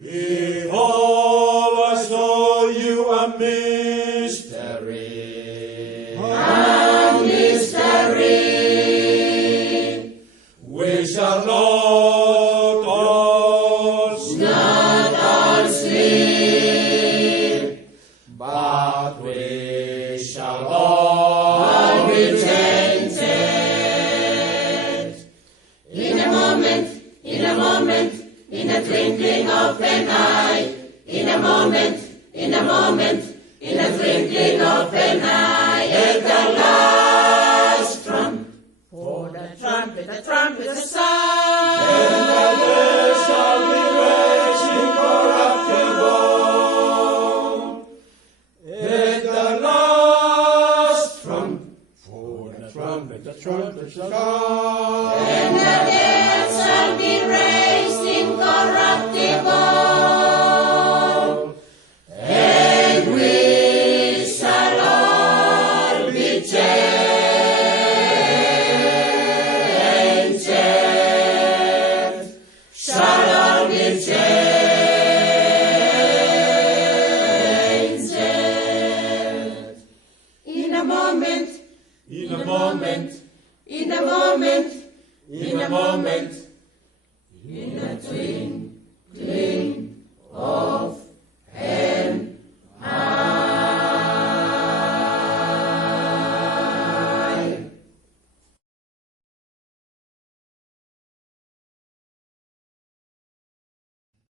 Behold, I show you a mystery. A mystery. We shall not all sleep, but we shall all be changed. In a moment, in a moment, in a twinkling of an eye. In a moment, in a moment, in a twinkling of an eye. At the last trump, for the trumpet, the trumpet, the sound. And the dead shall be raised incorruptible. At the last trump, for the trumpet, the trumpet shall sound. And the dead shall be raised incorruptible. And we shall all be changed. Shall all be changed. In a moment, In a moment, in a moment, in a moment,